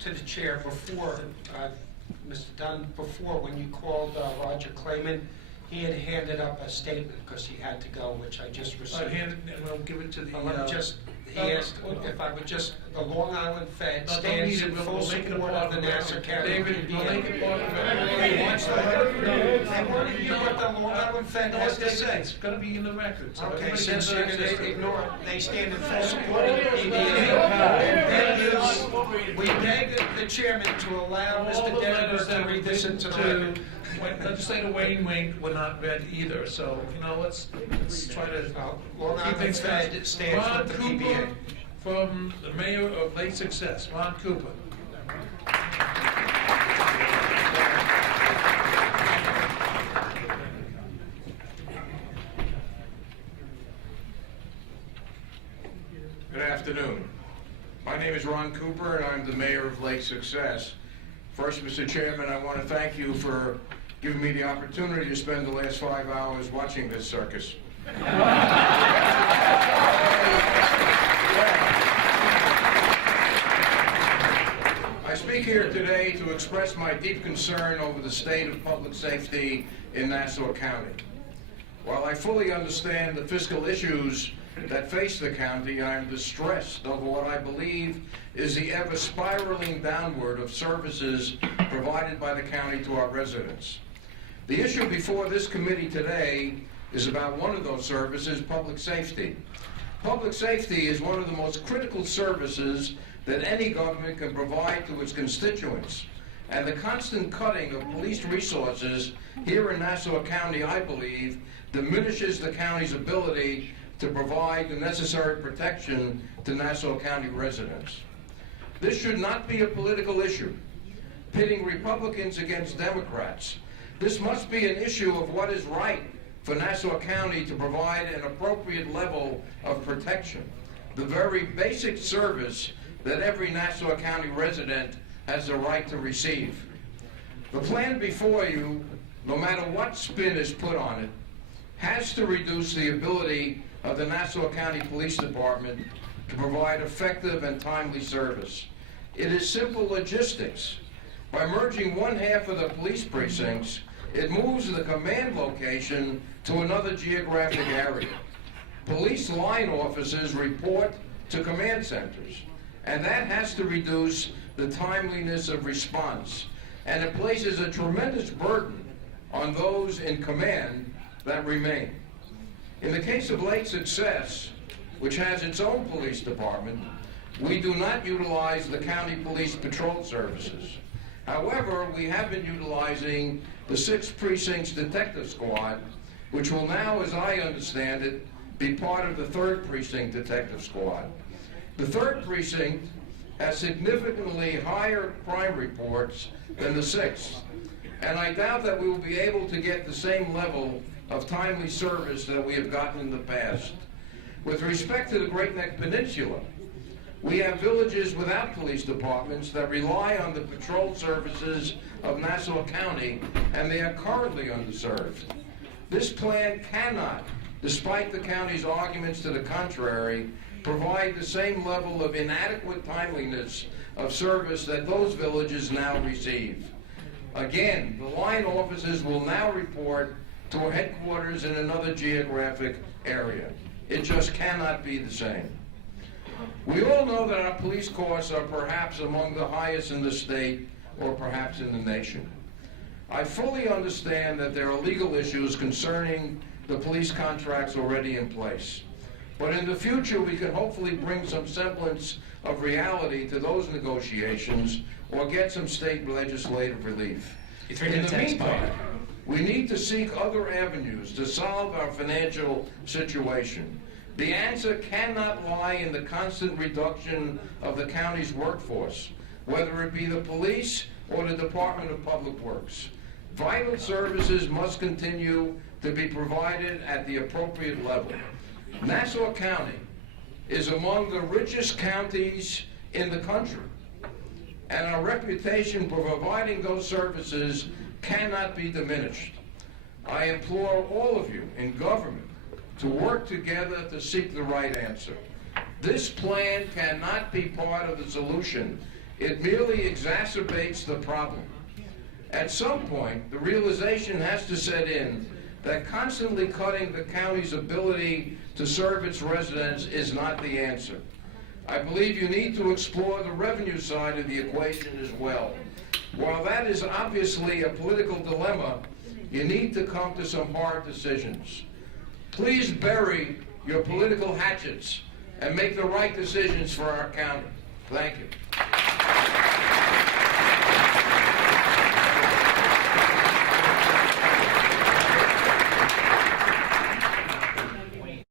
to the chair before, Mr. Dunn, before when you called Roger Clayman, he had handed up a statement because he had to go, which I just received. And I'll give it to the... Let me just, he asked if I would just, the Long Island Fed stands in full support of the Nassau County. David, we'll make it part of He wants to I want to hear what the Long Island Fed has to say. It's going to be in the record. So Okay, everybody since you're gets going access to it. ignore it, they stand in full support of the PBA. We beg the chairman to allow Mr. Denver to read this into the record. Legislator Wayne were not read either, so, let's try to Long keep Island things Fed fast. stands Ron with the Cooper PBA. from the mayor of Lake Success, Ron Cooper. Good afternoon. My name is Ron Cooper, and I'm the mayor of Lake Success. First, Mr. Chairman, I want to thank you for giving me the opportunity to spend the last 5 hours watching this circus. I speak here today to express my deep concern over the state of public safety in Nassau County. While I fully understand the fiscal issues that face the county, I am distressed over what I believe is the ever spiraling downward of services provided by the county to our residents. The issue before this committee today is about one of those services, public safety. Public safety is one of the most critical services that any government can provide to its constituents. And the constant cutting of police resources here in Nassau County, I believe, diminishes the county's ability to provide the necessary protection to Nassau County residents. This should not be a political issue, pitting Republicans against Democrats. This must be an issue of what is right for Nassau County to provide an appropriate level of protection, the very basic service that every Nassau County resident has the right to receive. The plan before you, no matter what spin is put on it, has to reduce the ability of the Nassau County Police Department to provide effective and timely service. It is simple logistics. By merging one half of the police precincts, it moves the command location to another geographic area. Police line officers report to command centers, and that has to reduce the timeliness of response, and it places a tremendous burden on those in command that remain. In the case of Lake Success, which has its own police department, we do not utilize the county police patrol services. However, we have been utilizing the 6th Precinct's Detective Squad, which will now, as I understand it, be part of the 3rd Precinct Detective Squad. The 3rd Precinct has significantly higher crime reports than the 6th, and I doubt that we will be able to get the same level of timely service that we have gotten in the past. With respect to the Great Neck Peninsula, we have villages without police departments that rely on the patrol services of Nassau County, and they are currently underserved. This plan cannot, despite the county's arguments to the contrary, provide the same level of inadequate timeliness of service that those villages now receive. Again, the line officers will now report to a headquarters in another geographic area. It just cannot be the same. We all know that our police costs are perhaps among the highest in the state or perhaps in the nation. I fully understand that there are legal issues concerning the police contracts already in place. But in the future, we can hopefully bring some semblance of reality to those negotiations or get some state legislative relief. In the meantime, we need to seek other avenues to solve our financial situation. The answer cannot lie in the constant reduction of the county's workforce, whether it be the police or the Department of Public Works. Vital services must continue to be provided at the appropriate level. Nassau County is among the richest counties in the country, and our reputation for providing those services cannot be diminished. I implore all of you in government to work together to seek the right answer. This plan cannot be part of the solution. It merely exacerbates the problem. At some point, the realization has to set in that constantly cutting the county's ability to serve its residents is not the answer. I believe you need to explore the revenue side of the equation as well. While that is obviously a political dilemma, you need to come to some hard decisions. Please bury your political hatchets and make the right decisions for our county. Thank you.